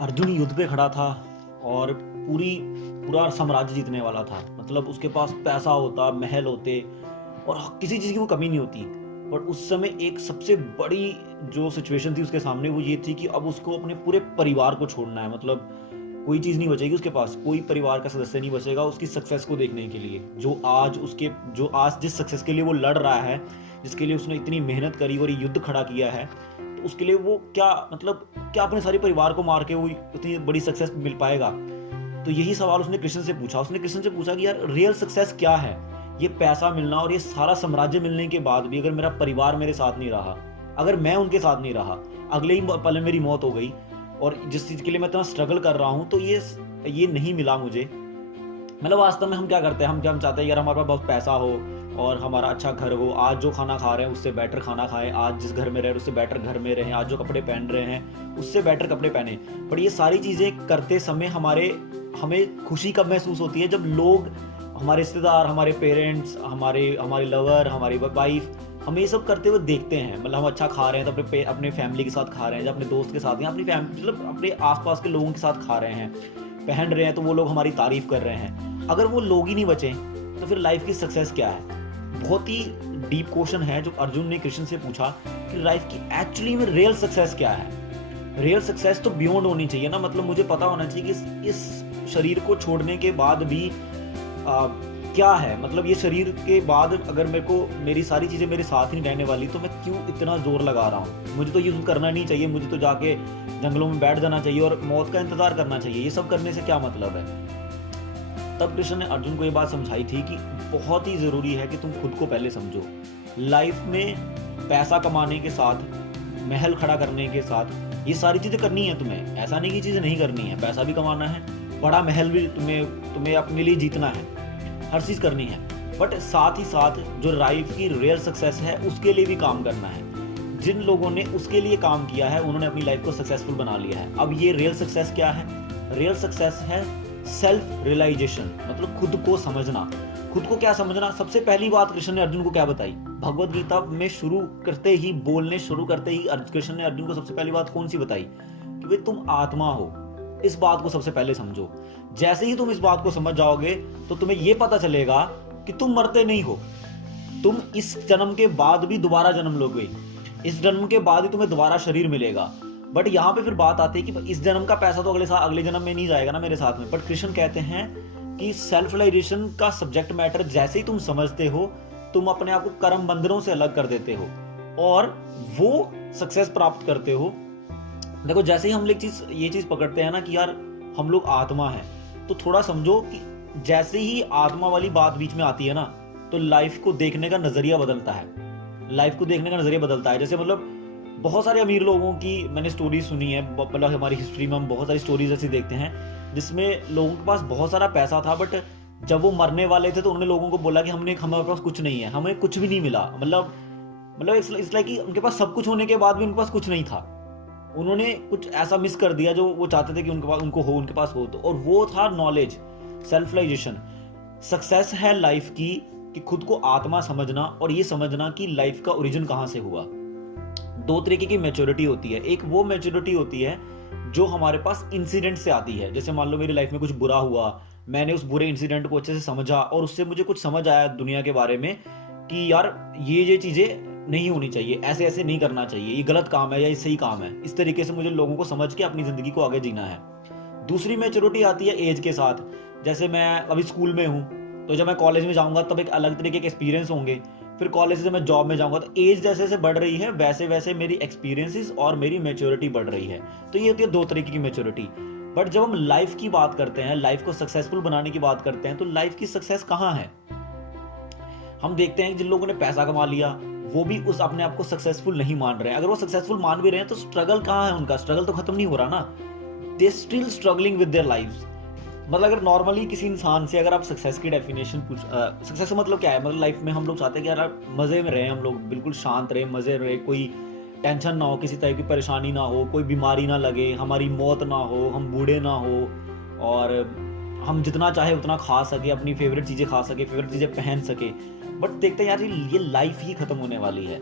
अर्जुन युद्ध पे खड़ा था और पूरा साम्राज्य जीतने वाला था। मतलब उसके पास पैसा होता, महल होते और किसी चीज़ की वो कमी नहीं होती। बट उस समय एक सबसे बड़ी जो सिचुएशन थी उसके सामने वो ये थी कि अब उसको अपने पूरे परिवार को छोड़ना है। मतलब कोई चीज़ नहीं बचेगी उसके पास, कोई परिवार का सदस्य नहीं बचेगा उसकी सक्सेस को देखने के लिए। जो आज जिस सक्सेस के लिए वो लड़ रहा है, जिसके लिए उसने इतनी मेहनत करी और ये युद्ध खड़ा किया है, तो उसके लिए वो क्या, मतलब क्या अपने सारे परिवार को मार के वो इतनी बड़ी सक्सेस मिल पाएगा? तो यही सवाल उसने कृष्ण से पूछा। उसने कृष्ण से पूछा कि यार रियल सक्सेस क्या है? ये पैसा मिलना और ये सारा साम्राज्य मिलने के बाद भी अगर मेरा परिवार मेरे साथ नहीं रहा, अगर मैं उनके साथ नहीं रहा, अगले ही पल में मेरी मौत हो गई और जिस चीज़ के लिए मैं इतना स्ट्रगल कर रहा हूँ तो ये नहीं मिला मुझे। मतलब वास्तव में हम क्या करते हैं, हम चाहते हैं यार हमारे पास बहुत पैसा हो और हमारा अच्छा घर हो, आज जो खाना खा रहे हैं उससे बेटर खाना खाएं, आज जिस घर में रह रहे हैं उससे बेटर घर में रहें, आज जो कपड़े पहन रहे हैं उससे बेटर कपड़े पहने। बट ये सारी चीज़ें करते समय हमें खुशी कब महसूस होती है? जब लोग, हमारे रिश्तेदार, हमारे पेरेंट्स, हमारे लवर, हमारी वाइफ हमें ये सब करते हुए देखते हैं। मतलब हम अच्छा खा रहे हैं तो अपने फैमिली के साथ खा रहे हैं, या अपने दोस्त के साथ, या अपनी फैमिली, मतलब अपने आसपास के लोगों के साथ खा रहे हैं, पहन रहे हैं तो वो लोग हमारी तारीफ कर रहे हैं। अगर वो लोग ही नहीं बचे तो फिर लाइफ की सक्सेस क्या है? बहुत ही डीप क्वेश्चन है जो अर्जुन ने कृष्ण से पूछा कि लाइफ की एक्चुअली में रियल सक्सेस क्या है। रियल सक्सेस तो बियॉन्ड होनी चाहिए ना। मतलब मुझे पता होना चाहिए कि इस शरीर को छोड़ने के बाद भी क्या है। मतलब ये शरीर के बाद अगर मेरी सारी चीज़ें मेरे साथ ही नहीं रहने वाली तो मैं क्यों इतना जोर लगा रहा हूँ? मुझे तो ये करना नहीं चाहिए, मुझे तो जाके जंगलों में बैठ जाना चाहिए और मौत का इंतजार करना चाहिए। ये सब करने से क्या मतलब है? तब कृष्ण ने अर्जुन को ये बात समझाई थी कि बहुत ही ज़रूरी है कि तुम खुद को पहले समझो। लाइफ में पैसा कमाने के साथ, महल खड़ा करने के साथ ये सारी चीज़ें करनी है तुम्हें। ऐसा नहीं कि चीज़ें नहीं करनी है, पैसा भी कमाना है, बड़ा महल भी तुम्हें अपने लिए जीतना है, हर चीज़ करनी है। बट साथ ही साथ जो लाइफ की रियल सक्सेस है उसके लिए भी काम करना है। जिन लोगों ने उसके लिए काम किया है उन्होंने अपनी लाइफ को सक्सेसफुल बना लिया है। अब ये रियल सक्सेस क्या है? रियल सक्सेस है सेल्फ रियलाइजेशन, मतलब खुद को समझना। खुद को क्या समझना? सबसे पहली बात कृष्ण ने अर्जुन को क्या बताई? भगवत गीता में बोलने शुरू करते ही कृष्ण ने अर्जुन को सबसे पहली बात कौन सी बताई? कि भाई तुम आत्मा हो। इस बात को सबसे पहले समझो। जैसे ही तुम इस बात को समझ जाओगे तो तुम्हें यह पता चलेगा कि तुम मरते नहीं हो। तुम इस जन्म के बाद भी दोबारा जन्म लोगे, इस जन्म के बाद ही तुम्हें दोबारा शरीर मिलेगा। बट यहाँ पे फिर बात आती है कि इस जन्म का पैसा तो अगले जन्म में नहीं जाएगा ना मेरे साथ में। बट कृष्ण कहते हैं कि सेल्फ रियलाइजेशन का सब्जेक्ट मैटर जैसे ही तुम समझते हो, तुम अपने आप को कर्म बंधनों से अलग कर देते हो और वो सक्सेस प्राप्त करते हो। देखो, जैसे ही हम ये चीज पकड़ते हैं ना कि यार हम लोग आत्मा है, तो थोड़ा समझो कि जैसे ही आत्मा वाली बात बीच में आती है ना, तो लाइफ को देखने का नजरिया बदलता है। लाइफ को देखने का नजरिया बदलता है। जैसे मतलब बहुत सारे अमीर लोगों की मैंने स्टोरी सुनी है। मतलब हमारी हिस्ट्री में हम बहुत सारी स्टोरीज ऐसी देखते हैं जिसमें लोगों के पास बहुत सारा पैसा था, बट जब वो मरने वाले थे तो उन्होंने लोगों को बोला कि हमारे पास कुछ नहीं है, हमें कुछ भी नहीं मिला। मतलब इट्स लाइक कि उनके पास सब कुछ होने के बाद भी उनके पास कुछ नहीं था। उन्होंने कुछ ऐसा मिस कर दिया जो वो चाहते थे कि उनके पास हो। तो और वो था नॉलेज, सेल्फ रियलाइजेशन। सक्सेस है लाइफ की कि खुद को आत्मा समझना और ये समझना कि लाइफ का ओरिजिन कहाँ से हुआ। दो तरीके की मैच्योरिटी होती है। एक वो मैच्योरिटी होती है जो हमारे पास इंसिडेंट से आती है। जैसे मान लो मेरी लाइफ में कुछ बुरा हुआ, मैंने उस बुरे इंसिडेंट को अच्छे से समझा और उससे मुझे कुछ समझ आया दुनिया के बारे में कि यार ये चीज़ें नहीं होनी चाहिए, ऐसे ऐसे नहीं करना चाहिए, ये गलत काम है या ये सही काम है। इस तरीके से मुझे लोगों को समझ के अपनी ज़िंदगी को आगे जीना है। दूसरी मैच्योरिटी आती है एज के साथ। जैसे मैं अभी स्कूल में हूँ, तो जब मैं कॉलेज में जाऊँगा तब एक अलग तरीके के एक्सपीरियंस होंगे। फिर कॉलेज से मैं जॉब में जाऊँगा तो एज जैसे जैसे बढ़ रही है वैसे वैसे मेरी एक्सपीरियंसेस और मेरी मैच्योरिटी बढ़ रही है। तो ये होती है दो तरीके की मैच्योरिटी। बट जब हम लाइफ की बात करते हैं, लाइफ को सक्सेसफुल बनाने की बात करते हैं, तो लाइफ की सक्सेस कहाँ है? हम देखते हैं कि जिन लोगों ने पैसा कमा लिया वो भी उस अपने आप को सक्सेसफुल नहीं मान रहे हैं। अगर वो सक्सेसफुल मान भी रहे हैं तो स्ट्रगल कहाँ है? उनका स्ट्रगल तो खत्म नहीं हो रहा ना। They still struggling with their lives. मतलब अगर नॉर्मली किसी इंसान से अगर आप सक्सेस की डेफिनेशन पूछ, सक्सेस का मतलब क्या है? मतलब लाइफ में हम लोग चाहते हैं कि यार आप मज़े में रहें, हम लोग बिल्कुल शांत रहें, मज़े रहे, कोई टेंशन ना हो, किसी तरह की परेशानी ना हो, कोई बीमारी ना लगे, हमारी मौत ना हो, हम बूढ़े ना हो और हम जितना चाहे उतना खा सके, अपनी फेवरेट चीज़ें खा सके, फेवरेट चीज़ें पहन सके। बट देखते हैं यार ये लाइफ ही ख़त्म होने वाली है।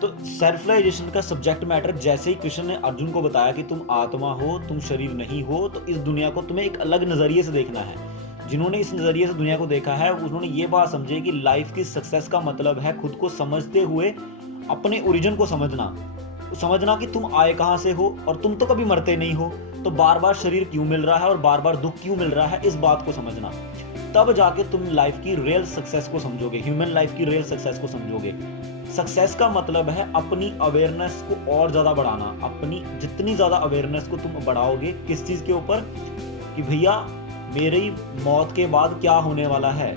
तो सेल्फलाइजेशन का सब्जेक्ट मैटर जैसे ही कृष्ण ने अर्जुन को बताया कि तुम आत्मा हो, तुम शरीर नहीं हो, तो इस दुनिया को तुम्हें एक अलग नजरिए से देखना है। जिन्होंने इस नजरिए से दुनिया को देखा है उन्होंने ये बात समझी कि लाइफ की सक्सेस का मतलब है खुद को समझते हुए अपने ओरिजिन को समझना कि तुम आए कहाँ से हो और तुम तो कभी मरते नहीं हो, तो बार बार शरीर क्यों मिल रहा है और बार बार दुख क्यों मिल रहा है, इस बात को समझना। तब जाके तुम लाइफ की रियल सक्सेस को समझोगे, ह्यूमन लाइफ की रियल सक्सेस को समझोगे। सक्सेस का मतलब है अपनी अवेयरनेस को और ज्यादा बढ़ाना। अपनी जितनी ज्यादा अवेयरनेस को तुम बढ़ाओगे किस चीज के ऊपर, कि भैया मेरी मौत के बाद क्या होने वाला है,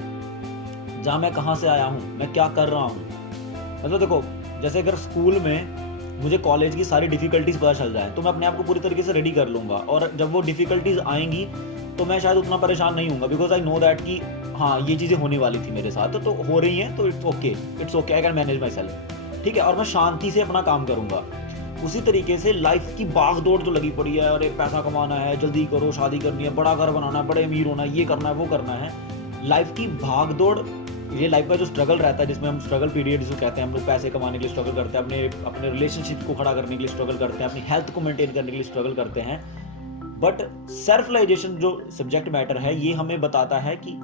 जहां मैं कहां से आया हूं, मैं क्या कर रहा हूं। मतलब देखो, जैसे अगर स्कूल में मुझे कॉलेज की सारी डिफिकल्टीज पता चल जाए तो मैं अपने आप को पूरी तरीके से रेडी कर लूंगा, और जब वो डिफिकल्टीज आएंगी तो मैं शायद उतना परेशान नहीं हूँ, बिकॉज आई नो दैट कि हाँ ये चीज़ें होने वाली थी मेरे साथ, तो हो रही हैं, तो it's okay, I can manage my self, ठीक है, और मैं शांति से अपना काम करूंगा। उसी तरीके से लाइफ की भाग दौड़ जो लगी पड़ी है, और एक पैसा कमाना है, जल्दी करो, शादी करनी है, बड़ा घर बनाना है, बड़े अमीर होना है, ये करना है, वो करना है, लाइफ की भाग दौड़, ये लाइफ का जो स्ट्रगल रहता है, जिसमें हम स्ट्रगल पीरियड जिसको कहते हैं, हम लोग पैसे कमाने के लिए स्ट्रगल करते हैं, अपने रिलेशनशिप को खड़ा करने के लिए स्ट्रगल करते हैं, अपनी हेल्थ को मेंटेन करने के लिए स्ट्रगल करते हैं। बट सेल्फलाइजेशन जो सब्जेक्ट मैटर है, ये हमें बताता है कि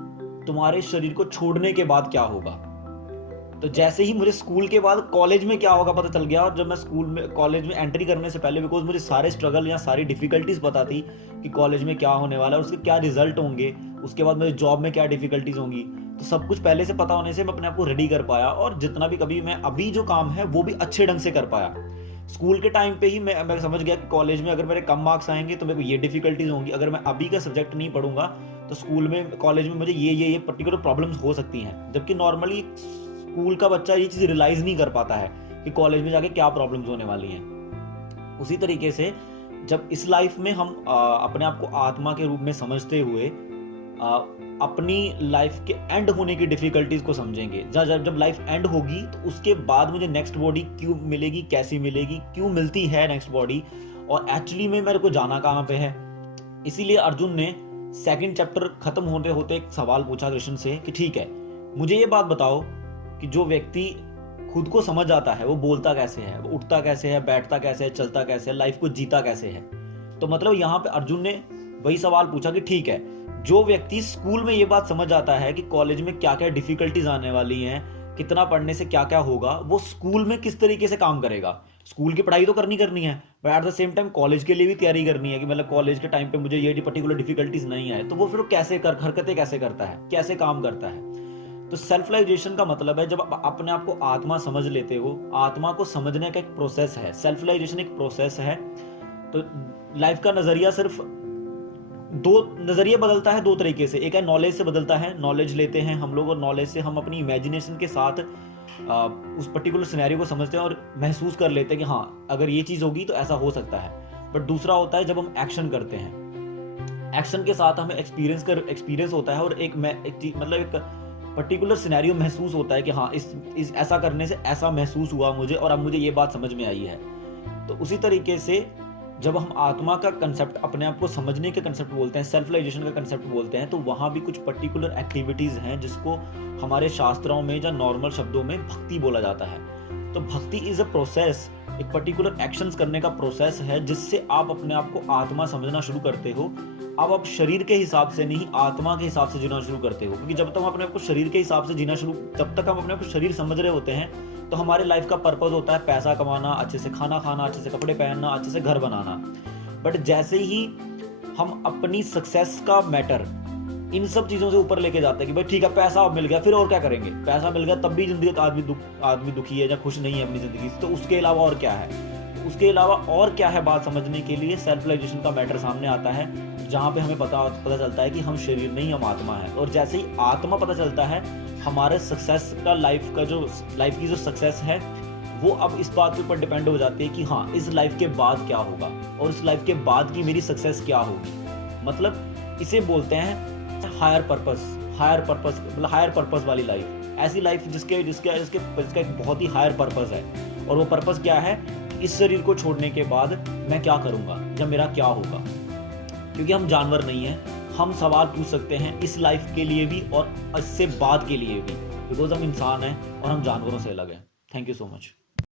तुम्हारे शरीर को छोड़ने के बाद क्या होगा। तो जैसे ही मुझे स्कूल के बाद कॉलेज में क्या होगा पता चल गया, और जब मैं स्कूल में कॉलेज में एंट्री करने से पहले, बिकॉज मुझे सारे स्ट्रगल या सारी डिफिकल्टीज पता थी कि कॉलेज में क्या होने वाला है, उसके क्या रिजल्ट होंगे, उसके बाद मेरे जॉब में क्या डिफिकल्टीज होंगी, तो सब कुछ पहले से पता होने से मैं अपने आप को रेडी कर पाया, और जितना भी कभी मैं अभी जो काम है वो भी अच्छे ढंग से कर पाया। स्कूल के टाइम पे ही मैं समझ गया कि कॉलेज में अगर मेरे कम मार्क्स आएंगे तो मेरे को ये डिफिकल्टीज होंगी, अगर मैं अभी का सब्जेक्ट नहीं पढ़ूंगा तो स्कूल में कॉलेज में मुझे ये पर्टिकुलर प्रॉब्लम्स हो सकती हैं। जबकि नॉर्मली स्कूल का बच्चा ये चीज़ रियलाइज नहीं कर पाता है कि कॉलेज में जाके क्या प्रॉब्लम्स होने वाली हैं। उसी तरीके से जब इस लाइफ में हम अपने आप को आत्मा के रूप में समझते हुए अपनी लाइफ के एंड होने की डिफिकल्टीज को समझेंगे, जब लाइफ एंड होगी तो उसके बाद मुझे नेक्स्ट बॉडी क्यों मिलेगी, कैसी मिलेगी, क्यों मिलती है नेक्स्ट बॉडी, और एक्चुअली में मेरे को जाना कहाँ पे है। इसीलिए अर्जुन ने सेकंड चैप्टर खत्म होते होते एक सवाल पूछा कृष्ण से कि ठीक है, मुझे ये बात बताओ कि जो व्यक्ति खुद को समझ आता है वो बोलता कैसे है, वो उठता कैसे है, बैठता कैसे है, चलता कैसे है, लाइफ को जीता कैसे है। तो मतलब यहाँ पे अर्जुन ने वही सवाल पूछा कि ठीक है, जो व्यक्ति स्कूल में ये बात समझ आता है कि कॉलेज में क्या क्या डिफिकल्टीज आने वाली हैं, कितना पढ़ने से क्या क्या होगा, वो स्कूल में किस तरीके से काम करेगा। स्कूल की पढ़ाई तो करनी है, but at the same time college के लिए भी तैयारी करनी है कि मतलब कॉलेज के टाइम पे मुझे ये पर्टिकुलर डिफिकल्टीज नहीं आए, तो वो फिर कैसे हरकतें कैसे करता है, कैसे काम करता है। तो सेल्फलाइजेशन का मतलब है जब आप अपने आप को आत्मा समझ लेते हो, आत्मा को समझने का एक प्रोसेस है, सेल्फलाइजेशन एक प्रोसेस है। तो लाइफ का नजरिया सिर्फ नजरिया बदलता है दो तरीके से, एक है नॉलेज से बदलता है, नॉलेज लेते हैं हम लोग और नॉलेज से हम अपनी इमेजिनेशन के साथ उस पर्टिकुलर सिनेरियो को समझते हैं और महसूस कर लेते हैं कि हाँ अगर ये चीज होगी तो ऐसा हो सकता है। बट दूसरा होता है जब हम एक्शन करते हैं, एक्शन के साथ हमें एक्सपीरियंस होता है और एक पर्टिकुलर सिनेरियो महसूस होता है कि हाँ इस ऐसा करने से ऐसा महसूस हुआ मुझे और अब मुझे ये बात समझ में आई है। तो उसी तरीके से जब हम आत्मा का कंसेप्ट, अपने आप को समझने के कंसेप्ट बोलते हैं, सेल्फलाइजेशन का कंसेप्ट बोलते हैं, तो वहाँ भी कुछ पर्टिकुलर एक्टिविटीज़ हैं जिसको हमारे शास्त्रों में या नॉर्मल शब्दों में भक्ति बोला जाता है। तो भक्ति इज़ अ प्रोसेस, एक पर्टिकुलर एक्शंस करने का प्रोसेस है जिससे आप अपने आप को आत्मा समझना शुरू करते हो। अब आप शरीर के हिसाब से नहीं, आत्मा के हिसाब से जीना शुरू करते हो, क्योंकि जब तक हम अपने आप को शरीर के हिसाब से जीना जब तक हम अपने आप को शरीर समझ रहे होते हैं तो हमारे लाइफ का पर्पस होता है पैसा कमाना, अच्छे से खाना खाना, अच्छे से कपड़े पहनना, अच्छे से घर बनाना। बट जैसे ही हम अपनी सक्सेस का मैटर इन सब चीज़ों से ऊपर लेके जाते हैं कि भाई ठीक है पैसा अब मिल गया, फिर और क्या करेंगे, पैसा मिल गया तब भी जिंदगी आदमी दुखी है या खुश नहीं है अपनी जिंदगी से, तो उसके अलावा और क्या है, उसके अलावा और क्या है बात समझने के लिए सेल्फलाइजेशन का मैटर सामने आता है, जहाँ पे हमें पता चलता है कि हम शरीर नहीं, हम आत्मा है। और जैसे ही आत्मा पता चलता है, हमारे सक्सेस का लाइफ की जो सक्सेस है वो अब इस बात के ऊपर डिपेंड हो जाती है कि हाँ इस लाइफ के बाद क्या होगा और इस लाइफ के बाद की मेरी सक्सेस क्या होगी। मतलब इसे बोलते हैं हायर पर्पस, मतलब हायर पर्पस वाली लाइफ, ऐसी लाइफ जिसका एक बहुत ही हायर पर्पस है। और वो पर्पस क्या है, इस शरीर को छोड़ने के बाद मैं क्या करूँगा या मेरा क्या होगा। क्योंकि हम जानवर नहीं हैं, हम सवाल पूछ सकते हैं इस लाइफ के लिए भी और इससे बाद के लिए भी, बिकॉज हम इंसान हैं और हम जानवरों से अलग हैं। Thank you so much.